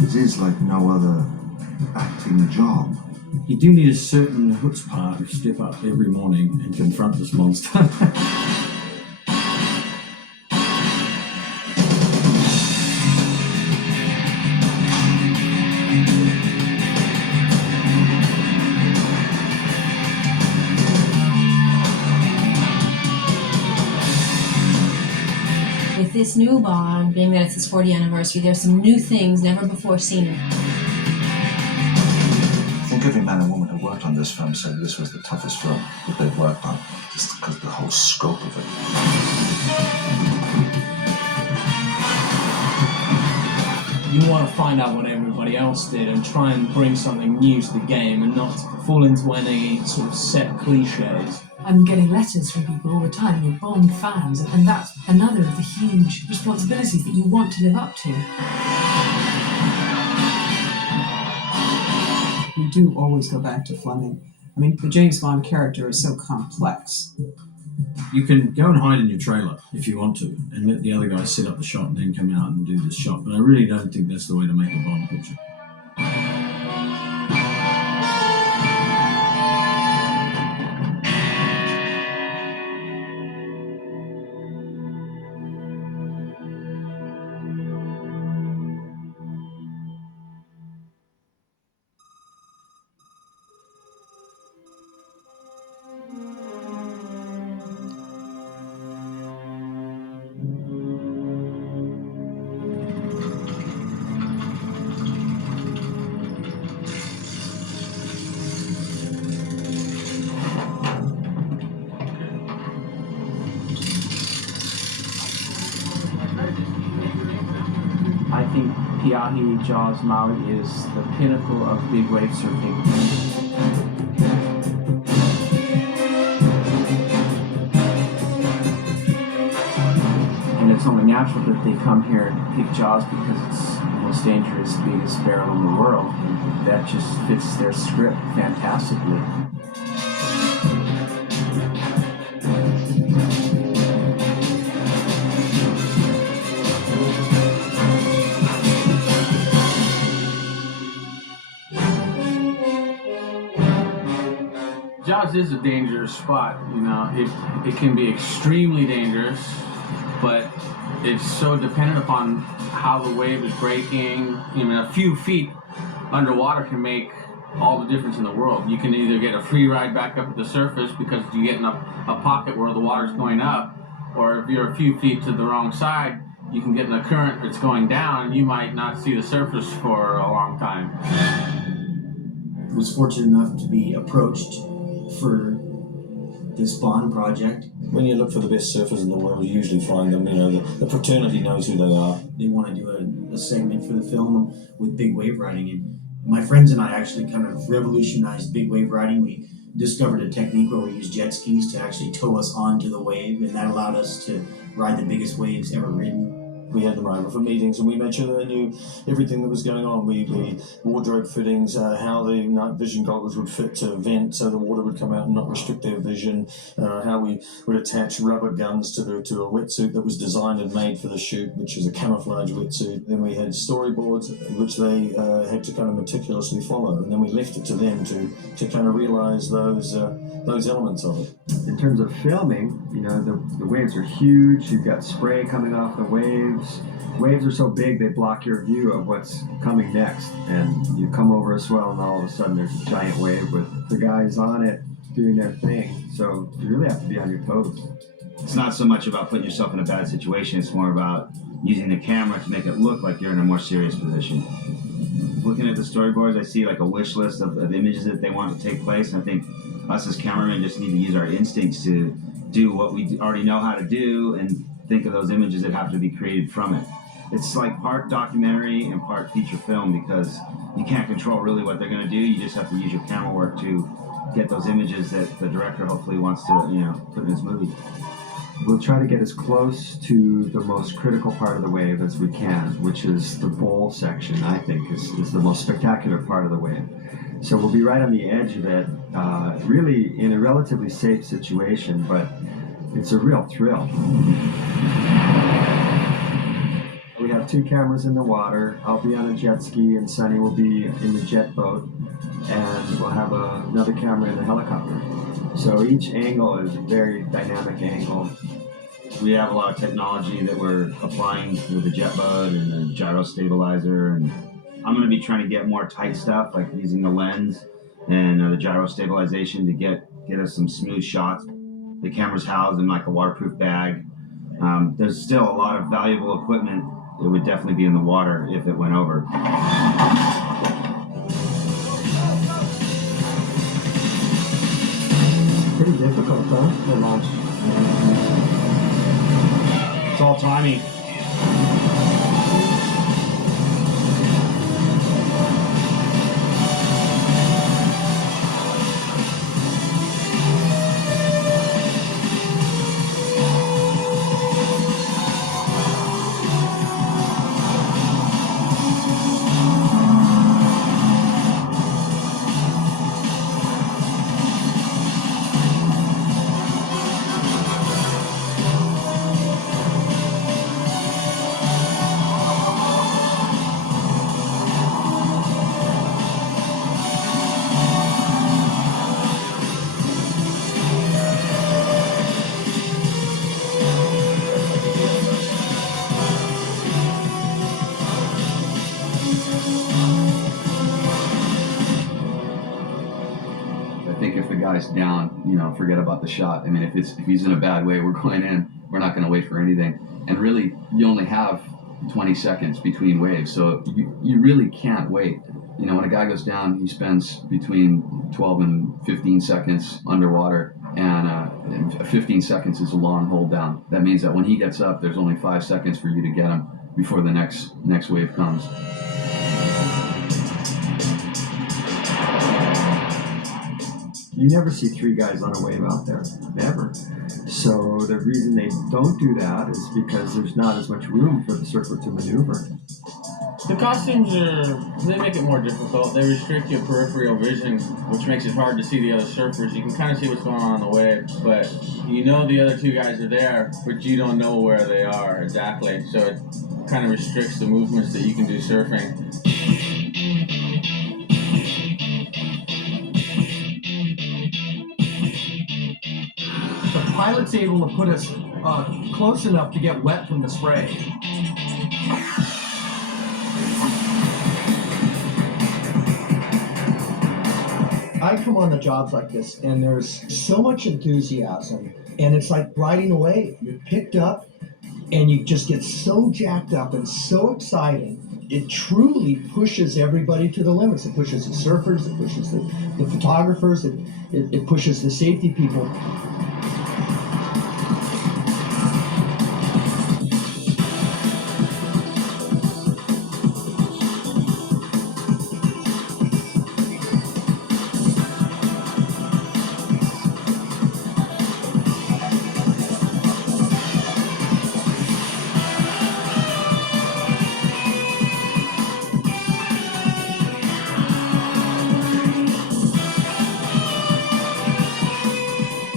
It is like no other acting job. You do need a certain chutzpah to step up every morning and confront this monster. With this new Bond, being that it's its 40th anniversary, there's some new things never before seen. I think every man and woman who worked on this film said this was the toughest film that they've worked on, just because of the whole scope of it. You want to find out what everybody else did and try and bring something new to the game and not fall into any sort of set cliches. I'm getting letters from people all the time, you're Bond fans, and that's another of the huge responsibilities that you want to live up to. We do always go back to Fleming. I mean, the James Bond character is so complex. You can go and hide in your trailer if you want to and let the other guy set up the shot and then come out and do this shot, but I really don't think that's the way to make a Bond picture. I think Piahi Jaws Maui is the pinnacle of big wave surfing. And it's only natural that they come here and pick Jaws because it's the most dangerous, biggest barrel in the world. And that just fits their script fantastically. Jaws is a dangerous spot, you know. It can be extremely dangerous, but it's so dependent upon how the wave is breaking. You know, a few feet underwater can make all the difference in the world. You can either get a free ride back up at the surface because you get in a pocket where the water's going up, or if you're a few feet to the wrong side, you can get in a current that's going down and you might not see the surface for a long time. I was fortunate enough to be approached for this Bond project. When you look for the best surfers in the world, you usually find them. You know, the fraternity knows who they are. They want to do a segment for the film with big wave riding, and my friends and I actually kind of revolutionized big wave riding. We discovered a technique where we use jet skis to actually tow us onto the wave, and that allowed us to ride the biggest waves ever ridden. We had them over for meetings, and we made sure that they knew everything that was going on. We wardrobe fittings, how the night vision goggles would fit to vent so the water would come out and not restrict their vision, how we would attach rubber guns to a wetsuit that was designed and made for the shoot, which is a camouflage wetsuit. Then we had storyboards, which they had to kind of meticulously follow, and then we left it to them to kind of realize those elements of it. In terms of filming, you know, the waves are huge. You've got spray coming off the waves. Waves are so big they block your view of what's coming next, and you come over a swell and all of a sudden there's a giant wave with the guys on it doing their thing. So you really have to be on your toes. It's not so much about putting yourself in a bad situation, it's more about using the camera to make it look like you're in a more serious position. Looking at the storyboards, I see like a wish list of images that they want to take place, and I think us as cameramen just need to use our instincts to do what we already know how to do and think of those images that have to be created from it. It's like part documentary and part feature film because you can't control really what they're going to do. You just have to use your camera work to get those images that the director hopefully wants to, you know, put in his movie. We'll try to get as close to the most critical part of the wave as we can, which is the bowl section, I think, is the most spectacular part of the wave. So we'll be right on the edge of it, really in a relatively safe situation, but it's a real thrill. We have have 2 cameras in the water. I'll be on a jet ski, and Sunny will be in the jet boat, and we'll have another camera in the helicopter. So each angle is a very dynamic angle. We have a lot of technology that we're applying with the jet boat and the gyro stabilizer, and I'm going to be trying to get more tight stuff, like using the lens and the gyro stabilization to get us some smooth shots. The camera's housed in like a waterproof bag. There's still a lot of valuable equipment that would definitely be in the water if it went over. Pretty difficult, though, to launch. It's all timing. Guy's down, forget about the shot. I mean, if he's in a bad way, we're going in. We're not going to wait for anything. And really, you only have 20 seconds between waves, so you really can't wait. When a guy goes down, he spends between 12 and 15 seconds underwater, and 15 seconds is a long hold down. That means that when he gets up, there's only 5 seconds for you to get him before the next wave comes. You never see 3 guys on a wave out there, never. So the reason they don't do that is because there's not as much room for the surfer to maneuver. The costumes they make it more difficult. They restrict your peripheral vision, which makes it hard to see the other surfers. You can kind of see what's going on the wave, but the other 2 guys are there, but you don't know where they are exactly. So it kind of restricts the movements that you can do surfing. The pilot's able to put us close enough to get wet from the spray. I come on the jobs like this, and there's so much enthusiasm, and it's like riding a wave. You're picked up, and you just get so jacked up and so excited. It truly pushes everybody to the limits. It pushes the surfers, it pushes the photographers, it pushes the safety people.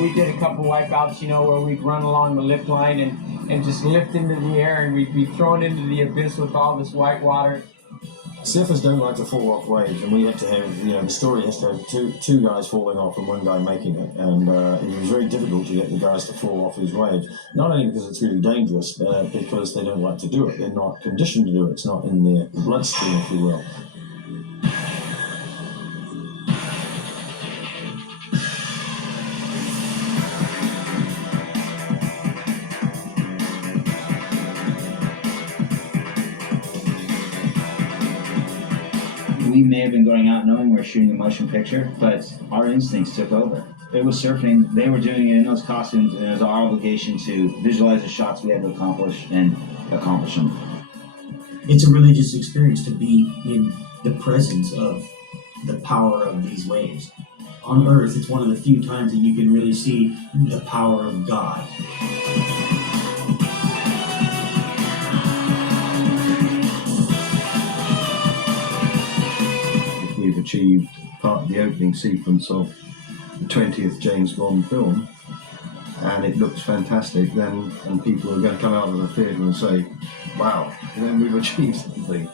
We did a couple wipeouts, where we'd run along the lip line and just lift into the air, and we'd be thrown into the abyss with all this white water. Surfers don't like to fall off waves, and we have to have, the story has to have two guys falling off and 1 guy making it. And it was very difficult to get the guys to fall off these waves, not only because it's really dangerous, but because they don't like to do it. They're not conditioned to do it. It's not in their bloodstream, if you will. We may have been going out knowing we're shooting a motion picture, but our instincts took over. It was surfing, they were doing it in those costumes, and it was our obligation to visualize the shots we had to accomplish and accomplish them. It's a religious experience to be in the presence of the power of these waves. On Earth, it's one of the few times that you can really see the power of God. We've achieved part of the opening sequence of the 20th James Bond film, and it looks fantastic then, and people are going to come out of the theatre and say, wow, and then we've achieved something.